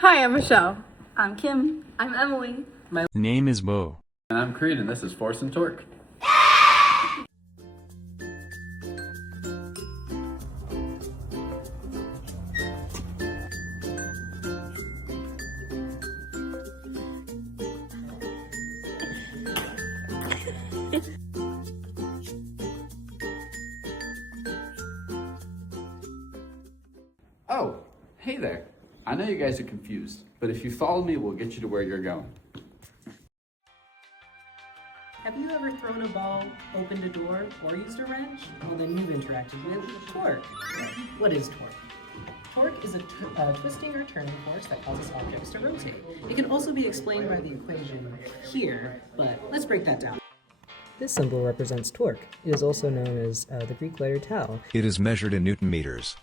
Hi, I'm Michelle. I'm Kim. I'm Emily. My name is Bo. And I'm Creed, and this is Force and Torque. Oh, hey there. I know you guys are confused, but if you follow me, we'll get you to where you're going. Have you ever thrown a ball, opened a door, or used a wrench? Well, then you've interacted with torque. What is torque? Torque is a twisting or turning force that causes objects to rotate. It can also be explained by the equation here, but let's break that down. This symbol represents torque. It is also known as the Greek letter tau. It is measured in Newton meters.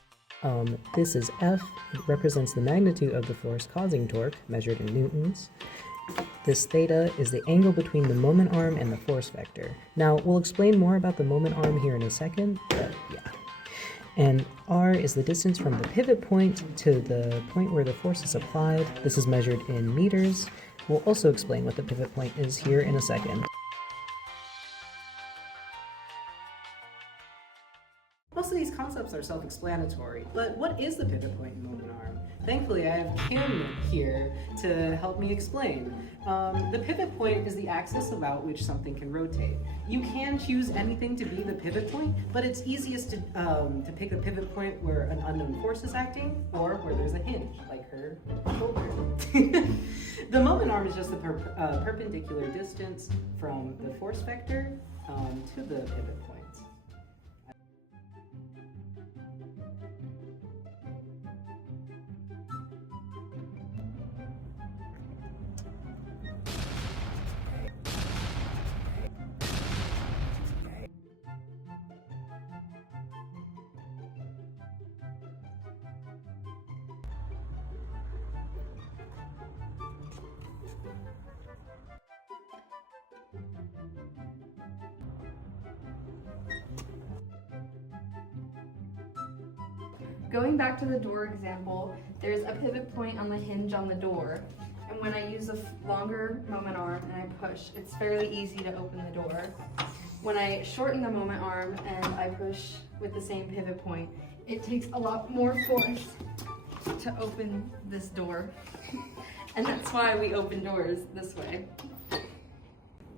This is F. It represents the magnitude of the force causing torque, measured in newtons. This theta is the angle between the moment arm and the force vector. Now, we'll explain more about the moment arm here in a second, but yeah. And R is the distance from the pivot point to the point where the force is applied. This is measured in meters. We'll also explain what the pivot point is here in a second. Most of these concepts are self-explanatory, but what is the pivot point and moment arm? Thankfully, I have Kim here to help me explain. The pivot point is the axis about which something can rotate. You can choose anything to be the pivot point, but it's easiest to pick a pivot point where an unknown force is acting, or where there's a hinge, like her shoulder. The moment arm is just the perpendicular distance from the force vector to the pivot point. Going back to the door example, there's a pivot point on the hinge on the door. And when I use a longer moment arm and I push, it's fairly easy to open the door. When I shorten the moment arm and I push with the same pivot point, it takes a lot more force to open this door. And that's why we open doors this way.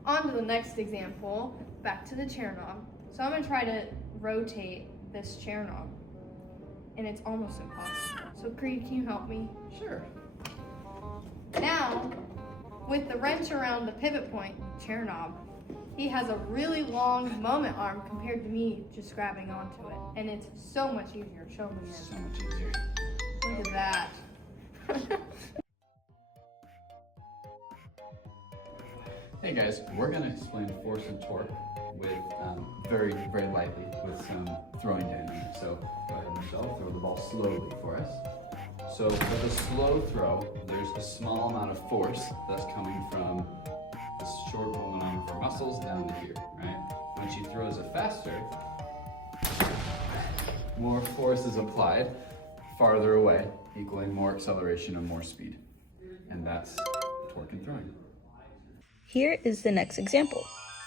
On to the next example, back to the chair knob. So I'm gonna try to rotate this chair knob, and it's almost impossible. So Creed, can you help me? Sure. Now, with the wrench around the pivot point, chair knob, he has a really long moment arm compared to me just grabbing onto it. And it's so much easier. Show me. So much easier. Look at that. Hey guys, we're going to explain force and torque with very, very lightly with some throwing dynamics. So go ahead, Michelle, throw the ball slowly for us. So with a slow throw, there's a small amount of force that's coming from this short moment arm of her muscles down to here, right? When she throws it faster, more force is applied farther away, equaling more acceleration and more speed. And that's torque and throwing. Here is the next example.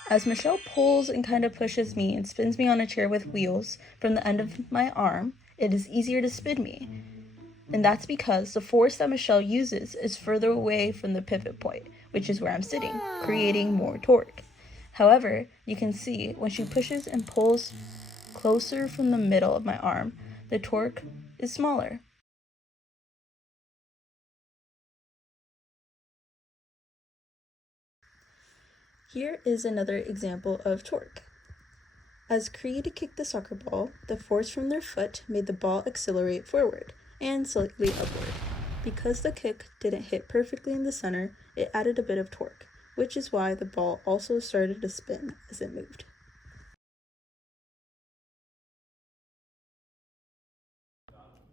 As Michelle pulls and kind of pushes me and spins me on a chair with wheels from the end of my arm, it is easier to spin me. And that's because the force that Michelle uses is further away from the pivot point, which is where I'm sitting, creating more torque. However, you can see when she pushes and pulls closer from the middle of my arm, the torque is smaller. Here is another example of torque. As Creed kicked the soccer ball, the force from their foot made the ball accelerate forward and slightly upward. Because the kick didn't hit perfectly in the center, it added a bit of torque, which is why the ball also started to spin as it moved.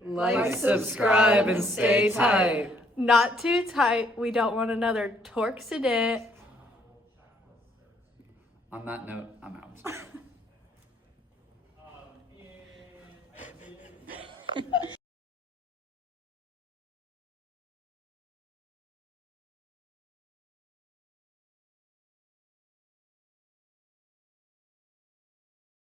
Like, subscribe, and stay tight. Not too tight. We don't want another torque-cident. On that note, I'm out.